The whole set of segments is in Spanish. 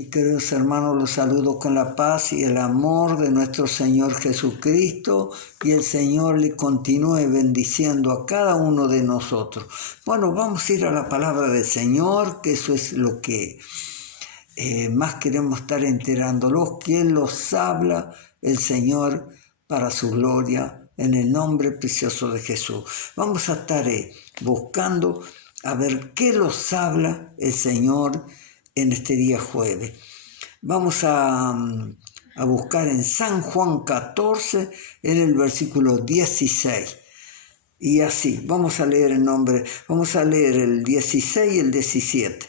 Y queridos hermanos, los saludo con la paz y el amor de nuestro Señor Jesucristo, y el Señor le continúe bendiciendo a cada uno de nosotros. Bueno, vamos a ir a la palabra del Señor, que eso es lo que más queremos estar enterándolos, que Él los habla, el Señor, para su gloria, en el nombre precioso de Jesús. Vamos a estar buscando a ver qué los habla el Señor en este día jueves. Vamos a buscar en San Juan 14, en el versículo 16. Y así, vamos a leer el 16 y el 17.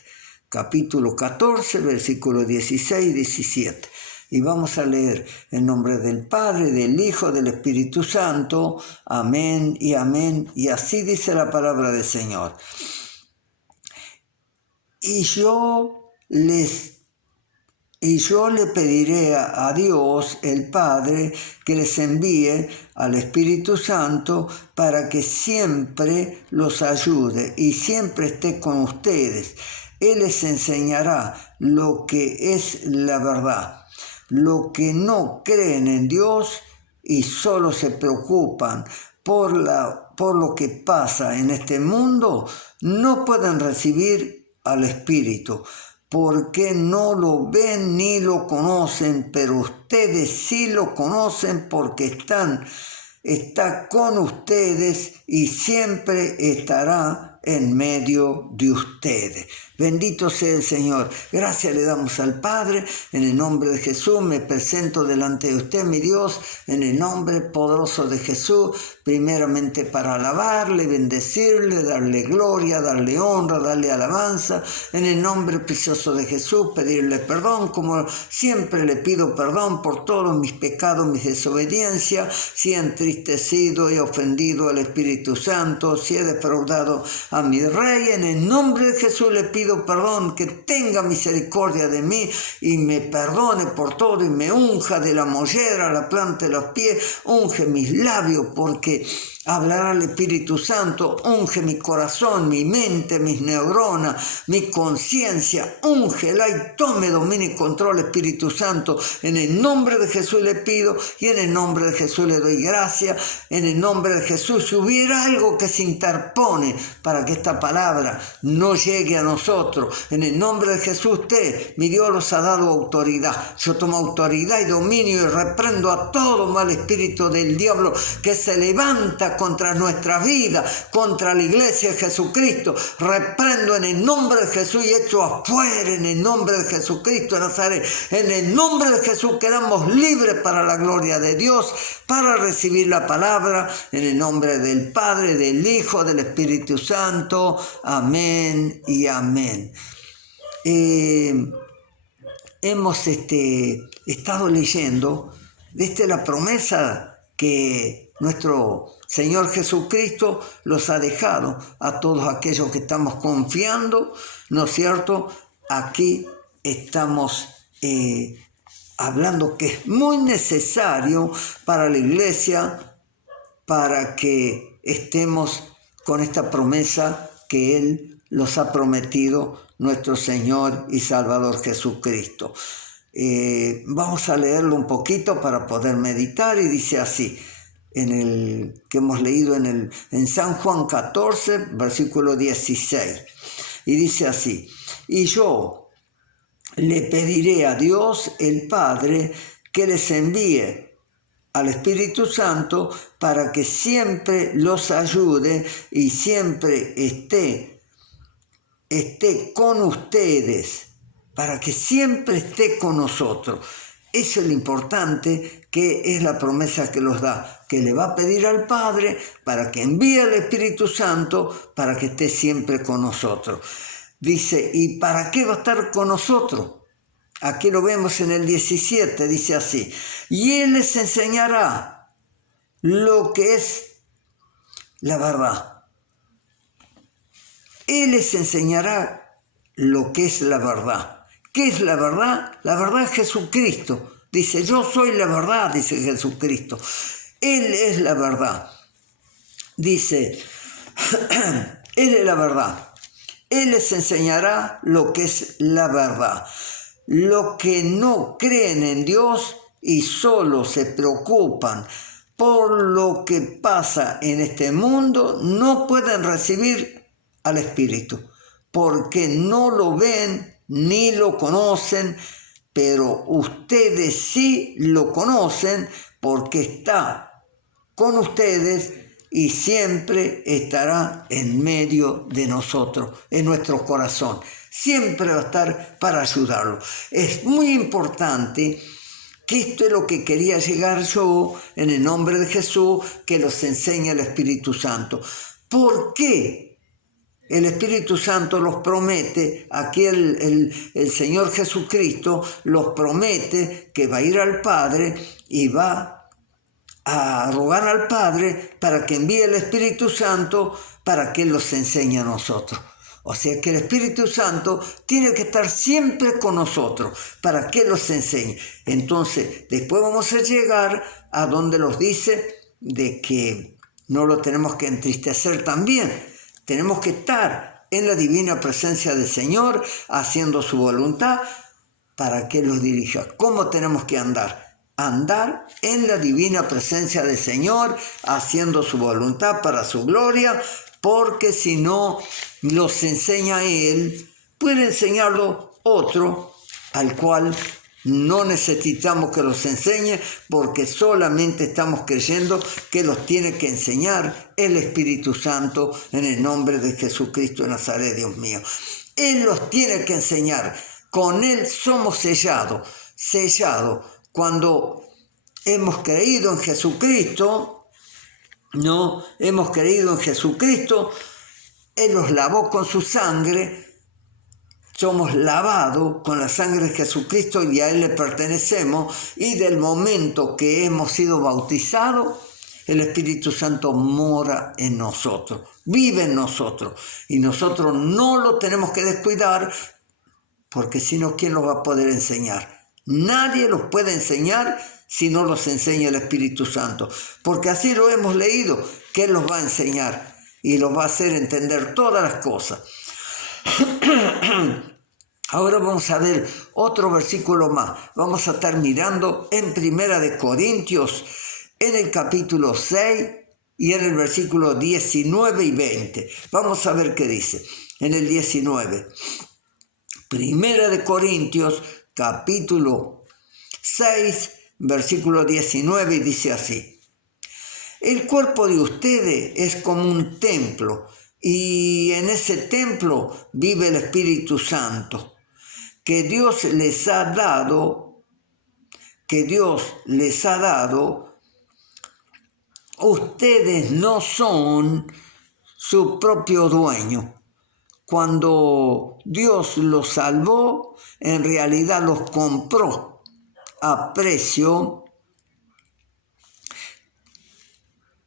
Capítulo 14, versículo 16 y 17. Y vamos a leer en nombre del Padre, del Hijo, del Espíritu Santo. Amén y amén. Y así dice la palabra del Señor. Y yo le pediré a Dios, el Padre, que les envíe al Espíritu Santo para que siempre los ayude y siempre esté con ustedes. Él les enseñará lo que es la verdad. Lo que no creen en Dios y solo se preocupan por lo que pasa en este mundo, no pueden recibir al Espíritu, porque no lo ven ni lo conocen, pero ustedes sí lo conocen porque está con ustedes y siempre estará en medio de ustedes. Bendito sea el Señor. Gracias le damos al Padre. En el nombre de Jesús me presento delante de usted, mi Dios, en el nombre poderoso de Jesús, primeramente para alabarle, bendecirle, darle gloria, darle honra, darle alabanza. En el nombre precioso de Jesús, pedirle perdón, como siempre le pido perdón por todos mis pecados, mis desobediencias, si he entristecido y ofendido al Espíritu Santo, si he defraudado a mi Rey. En el nombre de Jesús le pido perdón, que tenga misericordia de mí y me perdone por todo y me unja de la mollera a la planta de los pies, unge mis labios porque hablará el Espíritu Santo, unge mi corazón, mi mente, mis neuronas, mi conciencia, úngela y tome dominio y control, Espíritu Santo. En el nombre de Jesús le pido y en el nombre de Jesús le doy gracias. En el nombre de Jesús, si hubiera algo que se interpone para que esta palabra no llegue a nosotros, en el nombre de Jesús, usted, mi Dios, los ha dado autoridad. Yo tomo autoridad y dominio y reprendo a todo mal espíritu del diablo que se levanta contra nuestra vida, contra la iglesia de Jesucristo. Reprendo en el nombre de Jesús y echo afuera en el nombre de Jesucristo de Nazaret. En el nombre de Jesús quedamos libres para la gloria de Dios, para recibir la palabra en el nombre del Padre, del Hijo, del Espíritu Santo. Amén y amén. Hemos estado leyendo desde la promesa que nuestro Señor Jesucristo los ha dejado a todos aquellos que estamos confiando, ¿no es cierto? Aquí estamos hablando que es muy necesario para la iglesia, para que estemos con esta promesa que Él los ha prometido, nuestro Señor y Salvador Jesucristo. Vamos a leerlo un poquito para poder meditar y dice así, que hemos leído en San Juan 14, versículo 16. Y dice así, y yo le pediré a Dios, el Padre, que les envíe al Espíritu Santo para que siempre los ayude y siempre esté con ustedes, para que siempre esté con nosotros. Eso es lo importante, que es la promesa que los da, que le va a pedir al Padre para que envíe al Espíritu Santo para que esté siempre con nosotros. Dice, ¿y para qué va a estar con nosotros? Aquí lo vemos en el 17, dice así, y Él les enseñará lo que es la verdad. Él les enseñará lo que es la verdad. ¿Qué es la verdad? La verdad es Jesucristo. Dice, yo soy la verdad, dice Jesucristo. Él es la verdad. Dice, Él es la verdad. Él les enseñará lo que es la verdad. los que no creen en Dios y solo se preocupan por lo que pasa en este mundo, no pueden recibir al Espíritu, porque no lo ven ni lo conocen, pero ustedes sí lo conocen porque está con ustedes y siempre estará en medio de nosotros, en nuestro corazón. Siempre va a estar para ayudarlo. Es muy importante que esto es lo que quería llegar yo en el nombre de Jesús, que los enseña el Espíritu Santo. ¿Por qué el Espíritu Santo los promete? Aquí el Señor Jesucristo los promete que va a ir al Padre y va a rogar al Padre para que envíe el Espíritu Santo para que Él los enseñe a nosotros. O sea que el Espíritu Santo tiene que estar siempre con nosotros para que los enseñe. Entonces, después vamos a llegar a donde nos dice de que no lo tenemos que entristecer también. Tenemos que estar en la divina presencia del Señor, haciendo su voluntad para que los dirija. ¿Cómo tenemos que andar? Andar en la divina presencia del Señor, haciendo su voluntad para su gloria, porque si no los enseña Él, puede enseñarlo otro al cual no necesitamos que los enseñe, porque solamente estamos creyendo que los tiene que enseñar el Espíritu Santo en el nombre de Jesucristo de Nazaret, Dios mío. Él los tiene que enseñar. Con Él somos sellados. Cuando hemos creído en Jesucristo, no hemos creído en Jesucristo, Él los lavó con su sangre, somos lavados con la sangre de Jesucristo y a Él le pertenecemos, y del momento que hemos sido bautizados, el Espíritu Santo mora en nosotros, vive en nosotros, y nosotros no lo tenemos que descuidar, porque si no, ¿quién los va a poder enseñar? Nadie los puede enseñar si no los enseña el Espíritu Santo, porque así lo hemos leído, que Él los va a enseñar y los va a hacer entender todas las cosas. Ahora vamos a ver otro versículo más. Vamos a estar mirando en 1 Corintios, en el capítulo 6 y en el versículo 19 y 20. Vamos a ver qué dice en el 19. 1 Corintios, capítulo 6, versículo 19, y dice así: el cuerpo de ustedes es como un templo, y en ese templo vive el Espíritu Santo, que Dios les ha dado. Ustedes no son su propio dueño. Cuando Dios los salvó, en realidad los compró a precio.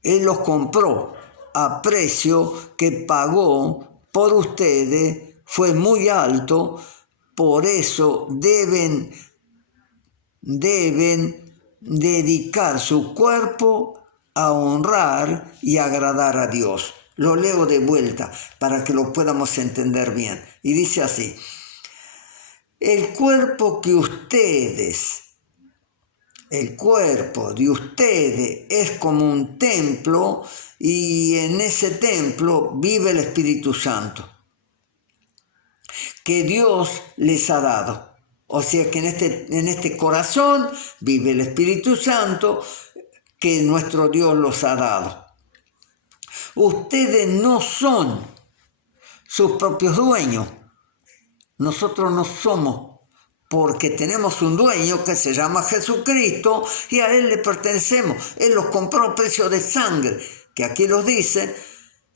Él los compró a precio que pagó por ustedes, fue muy alto. Por eso deben dedicar su cuerpo a honrar y agradar a Dios. Lo leo de vuelta para que lo podamos entender bien. Y dice así: el cuerpo de ustedes es como un templo, y en ese templo vive el Espíritu Santo, que Dios les ha dado. O sea que en este corazón vive el Espíritu Santo que nuestro Dios los ha dado. Ustedes no son sus propios dueños. Nosotros no somos, porque tenemos un dueño que se llama Jesucristo y a Él le pertenecemos. Él los compró a precio de sangre, que aquí los dice,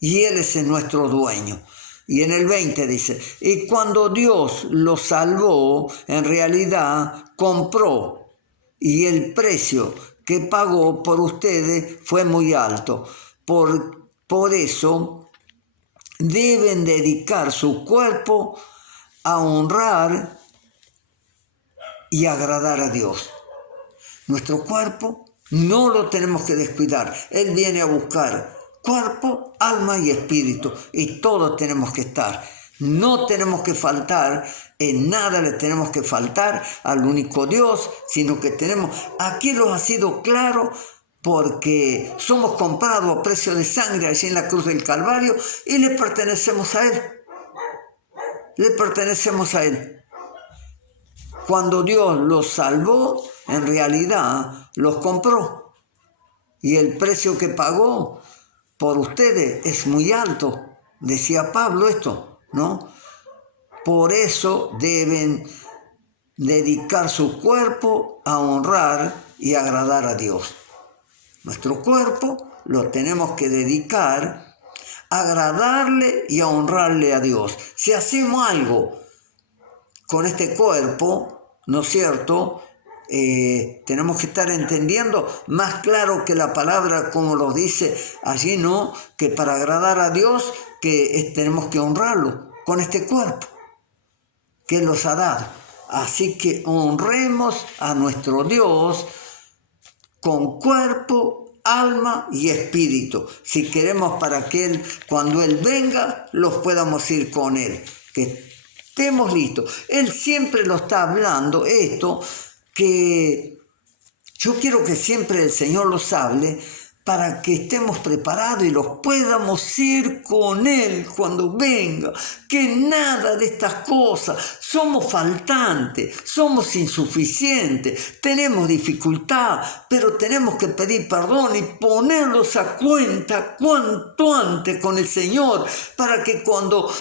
y Él es nuestro dueño. Y en el 20 dice: y cuando Dios los salvó, en realidad compró, y el precio que pagó por ustedes fue muy alto. Por eso deben dedicar su cuerpo a honrar y agradar a Dios. Nuestro cuerpo no lo tenemos que descuidar. Él viene a buscar cuerpo, alma y espíritu, y todos tenemos que estar No tenemos que faltar, en nada le tenemos que faltar al único Dios, sino que aquí lo ha sido claro, porque somos comprados a precio de sangre allí en la cruz del Calvario y le pertenecemos a Él. Le pertenecemos a Él. Cuando Dios los salvó, en realidad los compró. Y el precio que pagó por ustedes es muy alto. Decía Pablo esto, ¿no? Por eso deben dedicar su cuerpo a honrar y agradar a Dios. Nuestro cuerpo lo tenemos que dedicar a agradarle y a honrarle a Dios. Si hacemos algo con este cuerpo, ¿no es cierto?, tenemos que estar entendiendo más claro que la palabra, como lo dice allí, ¿no?, que para agradar a Dios tenemos que honrarlo con este cuerpo que Él nos ha dado. Así que honremos a nuestro Dios con cuerpo, alma y espíritu, si queremos para que Él, cuando Él venga, los podamos ir con Él, que estemos listos. Él siempre lo está hablando, esto, que yo quiero que siempre el Señor los hable para que estemos preparados y los podamos ir con Él cuando venga. Que nada de estas cosas, somos faltantes, somos insuficientes, tenemos dificultad, pero tenemos que pedir perdón y ponerlos a cuenta cuanto antes con el Señor, para que cuando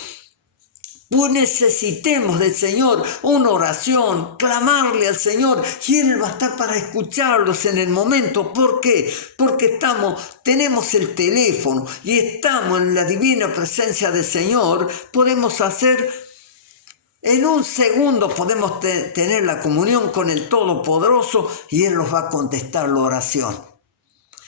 necesitemos del Señor una oración, clamarle al Señor, y Él va a estar para escucharlos en el momento. ¿Por qué? Porque tenemos el teléfono y estamos en la divina presencia del Señor. Podemos hacer, en un segundo podemos tener la comunión con el Todopoderoso y Él nos va a contestar la oración.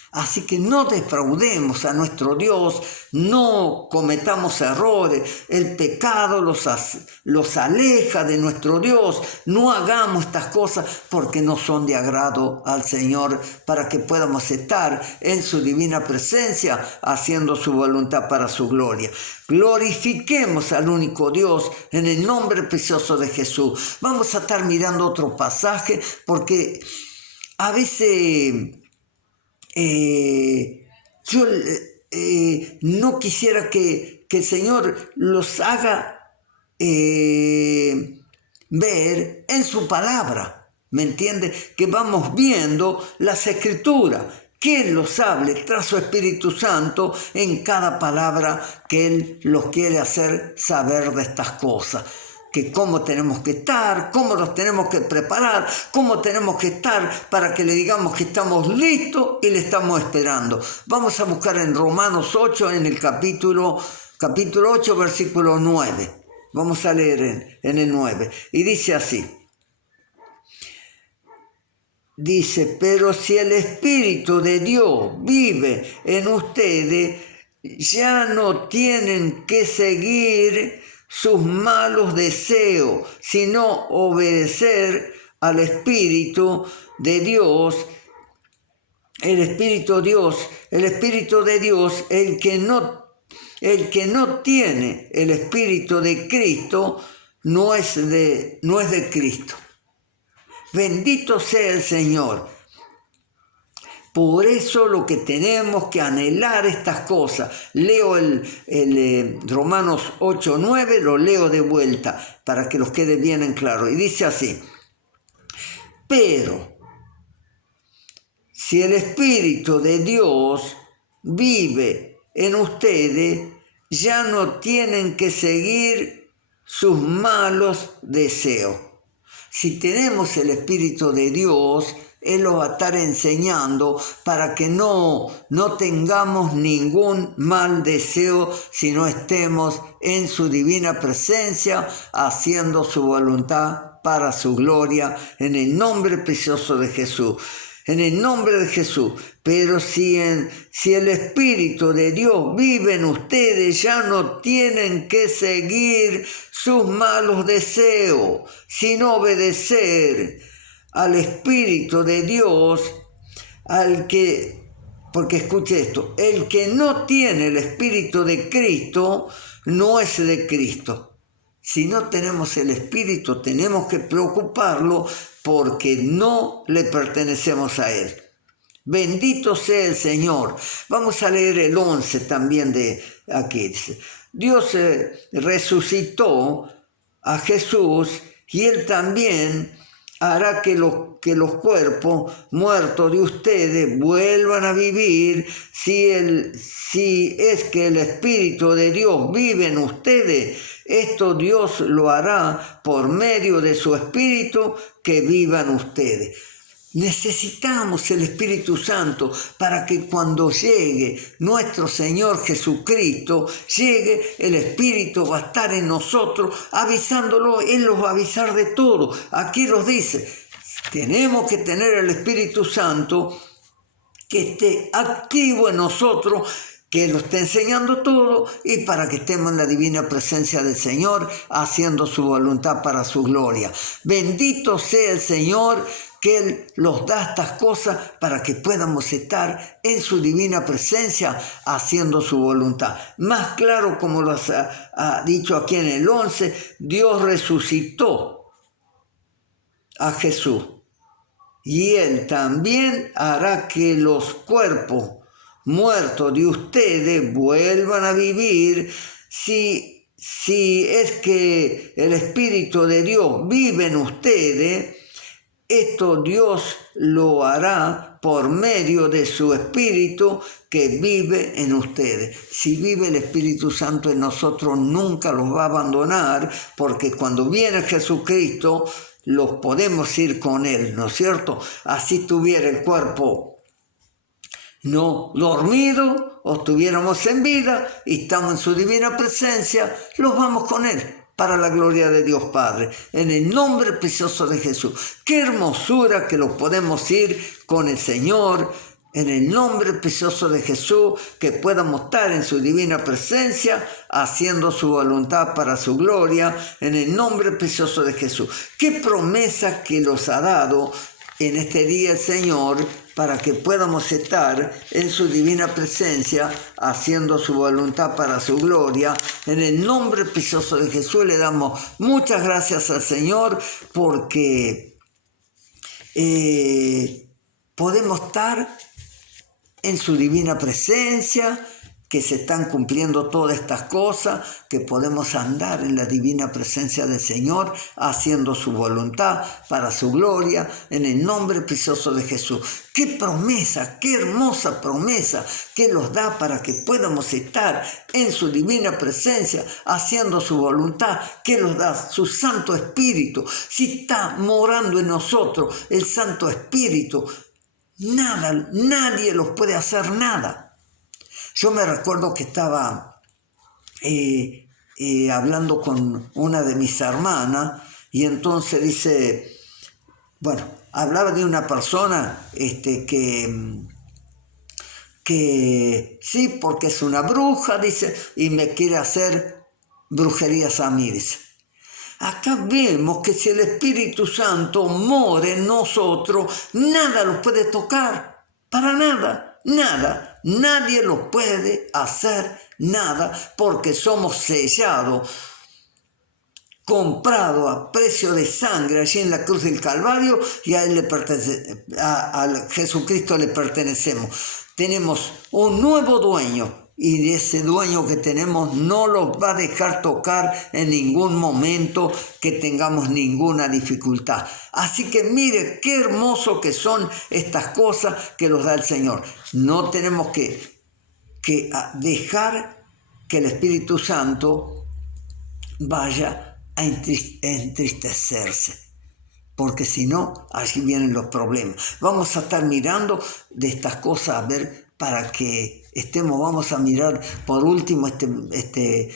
Así que no defraudemos a nuestro Dios, no cometamos errores, el pecado los aleja de nuestro Dios, no hagamos estas cosas porque no son de agrado al Señor, para que podamos estar en su divina presencia haciendo su voluntad para su gloria. Glorifiquemos al único Dios en el nombre precioso de Jesús. Vamos a estar mirando otro pasaje porque a veces yo no quisiera que el Señor los haga ver en su palabra, ¿me entiende? Que vamos viendo las Escrituras, que Él los hable tras su Espíritu Santo en cada palabra que Él los quiere hacer saber de estas cosas. Que cómo tenemos que estar, cómo los tenemos que preparar, cómo tenemos que estar para que le digamos que estamos listos y le estamos esperando. Vamos a buscar en Romanos 8, en el capítulo 8, versículo 9. Vamos a leer en el 9. Y dice así. Dice, pero si el Espíritu de Dios vive en ustedes, ya no tienen que seguir sus malos deseos, sino obedecer al Espíritu de Dios. El Espíritu de Dios, el que no tiene el Espíritu de Cristo, no es de Cristo. Bendito sea el Señor. Por eso lo que tenemos que anhelar estas cosas. Leo el Romanos 8, 9, lo leo de vuelta para que los quede bien en claro. Y dice así, pero si el Espíritu de Dios vive en ustedes, ya no tienen que seguir sus malos deseos. Si tenemos el Espíritu de Dios, Él lo va a estar enseñando para que no tengamos ningún mal deseo, sino estemos en su divina presencia, haciendo su voluntad para su gloria, en el nombre precioso de Jesús. En el nombre de Jesús. Pero si el Espíritu de Dios vive en ustedes, ya no tienen que seguir sus malos deseos, sino obedecer al Espíritu de Dios, porque escuche esto, el que no tiene el Espíritu de Cristo, no es de Cristo. Si no tenemos el Espíritu, tenemos que preocuparlo porque no le pertenecemos a Él. Bendito sea el Señor. Vamos a leer el 11 también de aquí. Dice, Dios resucitó a Jesús y Él también hará que los cuerpos muertos de ustedes vuelvan a vivir si es que el Espíritu de Dios vive en ustedes. Esto Dios lo hará por medio de su Espíritu que viva en ustedes. Necesitamos el Espíritu Santo para que cuando llegue nuestro Señor Jesucristo, llegue el Espíritu, va a estar en nosotros avisándolo, Él los va a avisar de todo. Aquí nos dice, tenemos que tener el Espíritu Santo que esté activo en nosotros, que lo esté enseñando todo y para que estemos en la divina presencia del Señor, haciendo su voluntad para su gloria. Bendito sea el Señor, que Él nos da estas cosas para que podamos estar en su divina presencia haciendo su voluntad. Más claro, como lo ha dicho aquí en el 11, Dios resucitó a Jesús y Él también hará que los cuerpos muertos de ustedes vuelvan a vivir si es que el Espíritu de Dios vive en ustedes. Esto Dios lo hará por medio de su Espíritu que vive en ustedes. Si vive el Espíritu Santo en nosotros, nunca los va a abandonar, porque cuando viene Jesucristo, los podemos ir con Él, ¿no es cierto? Así tuviera el cuerpo no dormido o estuviéramos en vida y estamos en su divina presencia, los vamos con Él. Para la gloria de Dios Padre, en el nombre precioso de Jesús. Qué hermosura que lo podemos ir con el Señor, en el nombre precioso de Jesús, que podamos estar en su divina presencia, haciendo su voluntad para su gloria, en el nombre precioso de Jesús. Qué promesa que nos ha dado en este día el Señor, para que podamos estar en su divina presencia, haciendo su voluntad para su gloria. En el nombre precioso de Jesús le damos muchas gracias al Señor, porque podemos estar en su divina presencia, que se están cumpliendo todas estas cosas, que podemos andar en la divina presencia del Señor, haciendo su voluntad para su gloria, en el nombre precioso de Jesús. ¡Qué promesa, qué hermosa promesa que nos da para que podamos estar en su divina presencia, haciendo su voluntad, que nos da su Santo Espíritu! Si está morando en nosotros el Santo Espíritu, nadie los puede hacer nada. Yo me recuerdo que estaba hablando con una de mis hermanas y entonces dice, bueno, hablaba de una persona que sí, porque es una bruja, dice, y me quiere hacer brujerías a mí, dice. Acá vemos que si el Espíritu Santo mora en nosotros, nada los puede tocar, para nada, nada. Nadie los puede hacer nada porque somos sellados, comprados a precio de sangre allí en la cruz del Calvario, y a Él a Jesucristo le pertenecemos. Tenemos un nuevo dueño y de ese dueño que tenemos no los va a dejar tocar en ningún momento que tengamos ninguna dificultad. Así que mire qué hermoso que son estas cosas que nos da el Señor. No tenemos que dejar que el Espíritu Santo vaya a entristecerse, porque si no, allí vienen los problemas. Vamos a estar mirando de estas cosas, a ver, para que vamos a mirar por último este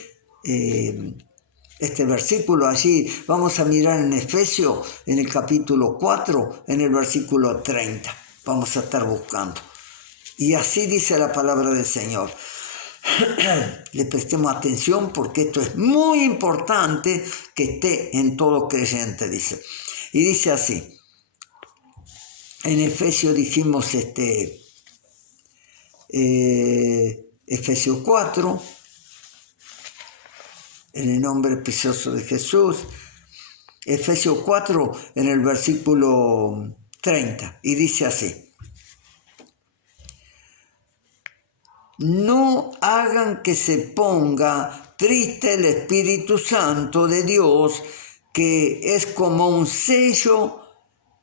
versículo allí. Vamos a mirar en Efesios, en el capítulo 4, en el versículo 30. Vamos a estar buscando. Y así dice la palabra del Señor. Le prestemos atención porque esto es muy importante que esté en todo creyente, dice. Y dice así. En Efesios dijimos Efesios 4, en el nombre precioso de Jesús. Efesios 4 en el versículo 30 y dice así: no hagan que se ponga triste el Espíritu Santo de Dios, que es como un sello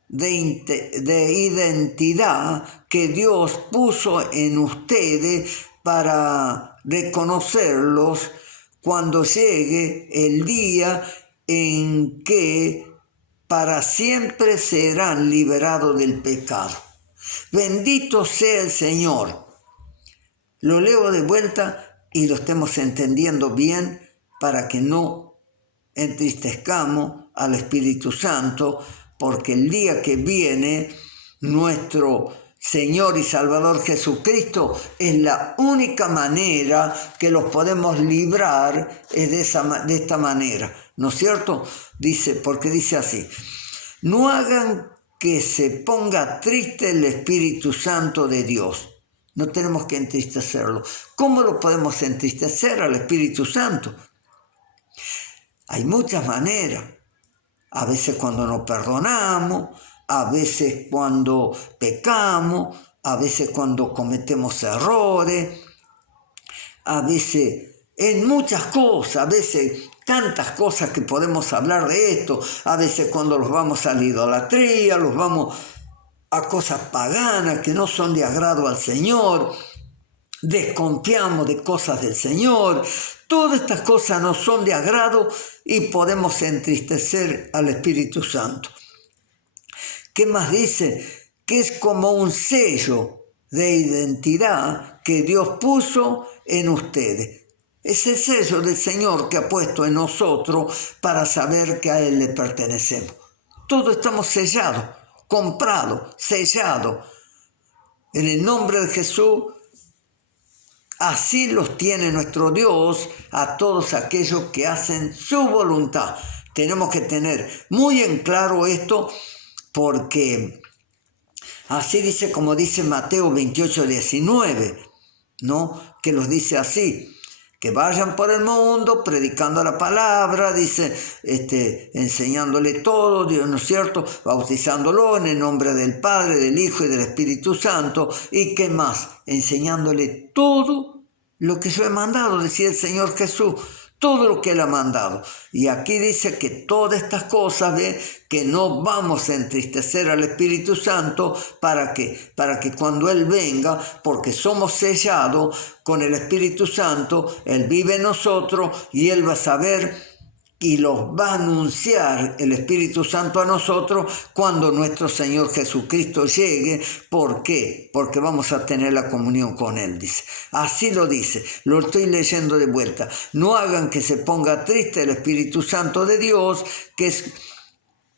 de identidad que Dios puso en ustedes para reconocerlos cuando llegue el día en que para siempre serán liberados del pecado. Bendito sea el Señor. Lo leo de vuelta y lo estemos entendiendo bien para que no entristezcamos al Espíritu Santo, porque el día que viene nuestro Señor y Salvador Jesucristo es la única manera que los podemos librar, es de esta manera, ¿no es cierto? Dice, porque dice así: no hagan que se ponga triste el Espíritu Santo de Dios. No tenemos que entristecerlo. ¿Cómo lo podemos entristecer al Espíritu Santo? Hay muchas maneras. A veces cuando no perdonamos, a veces cuando pecamos, a veces cuando cometemos errores, a veces en muchas cosas, a veces tantas cosas que podemos hablar de esto, a veces cuando los vamos a la idolatría, los vamos a cosas paganas que no son de agrado al Señor, desconfiamos de cosas del Señor. Todas estas cosas no son de agrado y podemos entristecer al Espíritu Santo. ¿Qué más dice? Que es como un sello de identidad que Dios puso en ustedes. Es el sello del Señor que ha puesto en nosotros para saber que a Él le pertenecemos. Todos estamos sellados, comprados, sellados. En el nombre de Jesús, así los tiene nuestro Dios a todos aquellos que hacen su voluntad. Tenemos que tener muy en claro esto, porque así dice, como dice Mateo 28:19, ¿no? Que los dice así: que vayan por el mundo predicando la palabra, dice, enseñándole todo, Dios, ¿no es cierto? Bautizándolo en el nombre del Padre, del Hijo y del Espíritu Santo. ¿Y qué más? Enseñándole todo lo que yo he mandado, decía el Señor Jesús, todo lo que Él ha mandado. Y aquí dice que todas estas cosas, ¿ve? Que no vamos a entristecer al Espíritu Santo para que cuando Él venga, porque somos sellados con el Espíritu Santo, Él vive en nosotros y Él va a saber y los va a anunciar el Espíritu Santo a nosotros cuando nuestro Señor Jesucristo llegue. ¿Por qué? Porque vamos a tener la comunión con Él, dice. Así lo dice, lo estoy leyendo de vuelta. No hagan que se ponga triste el Espíritu Santo de Dios, que es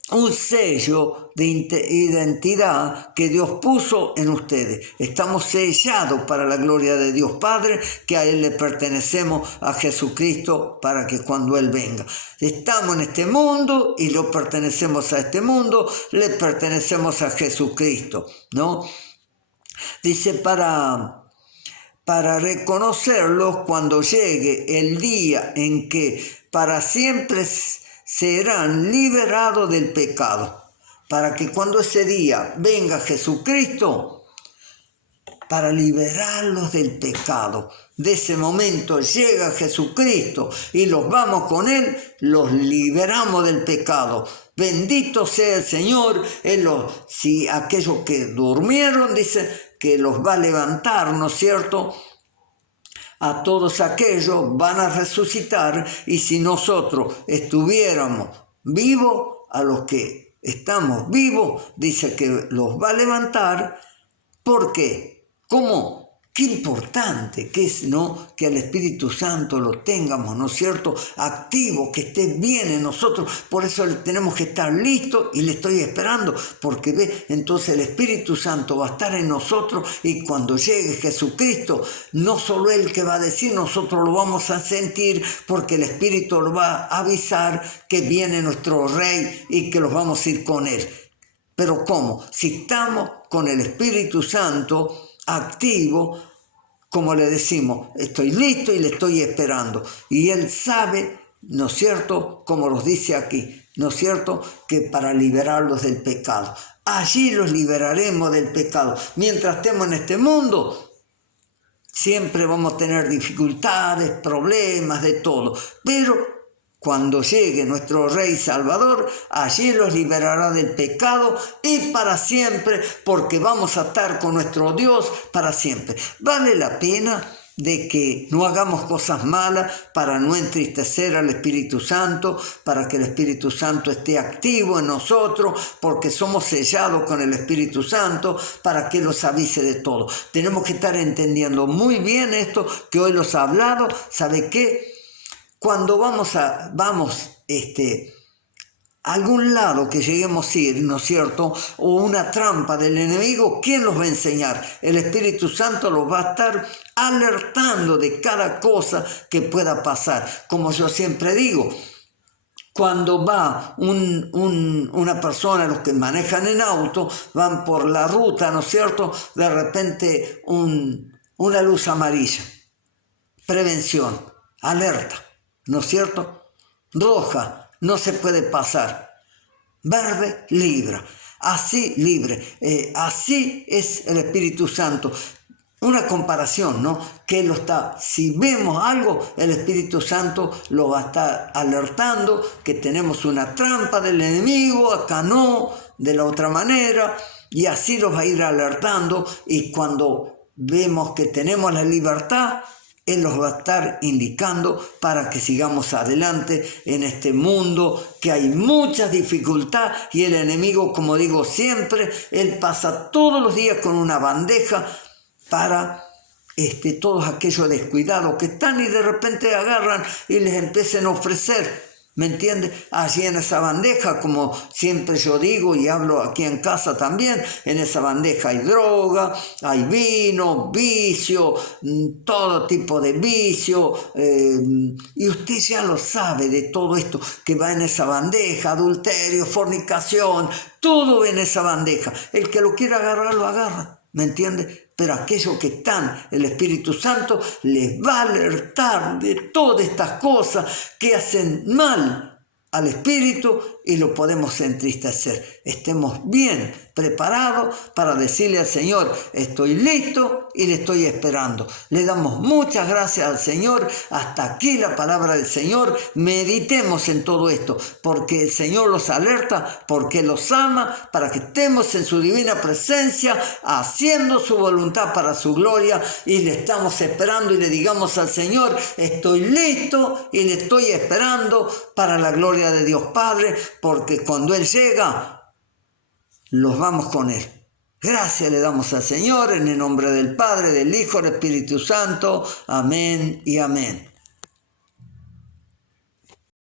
un sello de identidad que Dios puso en ustedes. Estamos sellados para la gloria de Dios Padre, que a Él le pertenecemos, a Jesucristo, para que cuando Él venga. Estamos en este mundo y lo pertenecemos a este mundo, le pertenecemos a Jesucristo, ¿no? Dice para reconocerlos cuando llegue el día en que para siempre serán liberados del pecado, para que cuando ese día venga Jesucristo, para liberarlos del pecado. De ese momento llega Jesucristo y los vamos con Él, los liberamos del pecado. Bendito sea el Señor. Si aquellos que durmieron, dice que los va a levantar, ¿no es cierto? A todos aquellos van a resucitar, y si nosotros estuviéramos vivos, a los que estamos vivos, dice que los va a levantar. ¿Por qué? ¿Cómo? Qué importante que es, ¿no? Que al Espíritu Santo lo tengamos, ¿no es cierto?, activo, que esté bien en nosotros. Por eso tenemos que estar listos y le estoy esperando, porque ve, entonces el Espíritu Santo va a estar en nosotros, y cuando llegue Jesucristo, no solo Él que va a decir, nosotros lo vamos a sentir, porque el Espíritu lo va a avisar que viene nuestro Rey y que los vamos a ir con Él. Pero ¿cómo? Si estamos con el Espíritu Santo activo, como le decimos, estoy listo y le estoy esperando. Y Él sabe ¿no es cierto? Como los dice aquí, ¿no es cierto? Que para liberarlos del pecado. Allí los liberaremos del pecado. Mientras estemos en este mundo, siempre vamos a tener dificultades, problemas, de todo. Pero cuando llegue nuestro Rey Salvador, allí los liberará del pecado y para siempre, porque vamos a estar con nuestro Dios para siempre. Vale la pena de que no hagamos cosas malas para no entristecer al Espíritu Santo, para que el Espíritu Santo esté activo en nosotros, porque somos sellados con el Espíritu Santo, para que los avise de todo. Tenemos que estar entendiendo muy bien esto que hoy los ha hablado. ¿Sabe qué? Cuando vamos a algún lado que lleguemos a ir, ¿no es cierto? O una trampa del enemigo, ¿quién los va a enseñar? El Espíritu Santo los va a estar alertando de cada cosa que pueda pasar. Como yo siempre digo, cuando va una persona, los que manejan en auto, van por la ruta, ¿no es cierto? De repente una luz amarilla. Prevención, alerta, ¿no es cierto? Roja, no se puede pasar. Verde, libre. Así, libre. Así es el Espíritu Santo. Una comparación, ¿no? Que lo está, si vemos algo, el Espíritu Santo lo va a estar alertando que tenemos una trampa del enemigo, acá no, de la otra manera, y así los va a ir alertando, y cuando vemos que tenemos la libertad, Él los va a estar indicando para que sigamos adelante en este mundo, que hay mucha dificultad, y el enemigo, como digo siempre, él pasa todos los días con una bandeja para todos aquellos descuidados que están y de repente agarran y les empiecen a ofrecer. ¿Me entiendes? Allí en esa bandeja, como siempre yo digo y hablo aquí en casa también, en esa bandeja hay droga, hay vino, vicio, todo tipo de vicio, y usted ya lo sabe de todo esto que va en esa bandeja, adulterio, fornicación, todo en esa bandeja. El que lo quiera agarrar, lo agarra, ¿me entiende? Pero aquellos que están, el Espíritu Santo les va a alertar de todas estas cosas que hacen mal al Espíritu y lo podemos entristecer. Estemos bien preparados para decirle al Señor, estoy listo y le estoy esperando. Le damos muchas gracias al Señor. Hasta aquí la palabra del Señor. Meditemos en todo esto, porque el Señor los alerta, porque los ama, para que estemos en su divina presencia, haciendo su voluntad para su gloria, y le estamos esperando y le digamos al Señor, estoy listo y le estoy esperando para la gloria de Dios Padre, porque cuando Él llega, los vamos con Él. Gracias le damos al Señor en el nombre del Padre, del Hijo, del Espíritu Santo. Amén y amén.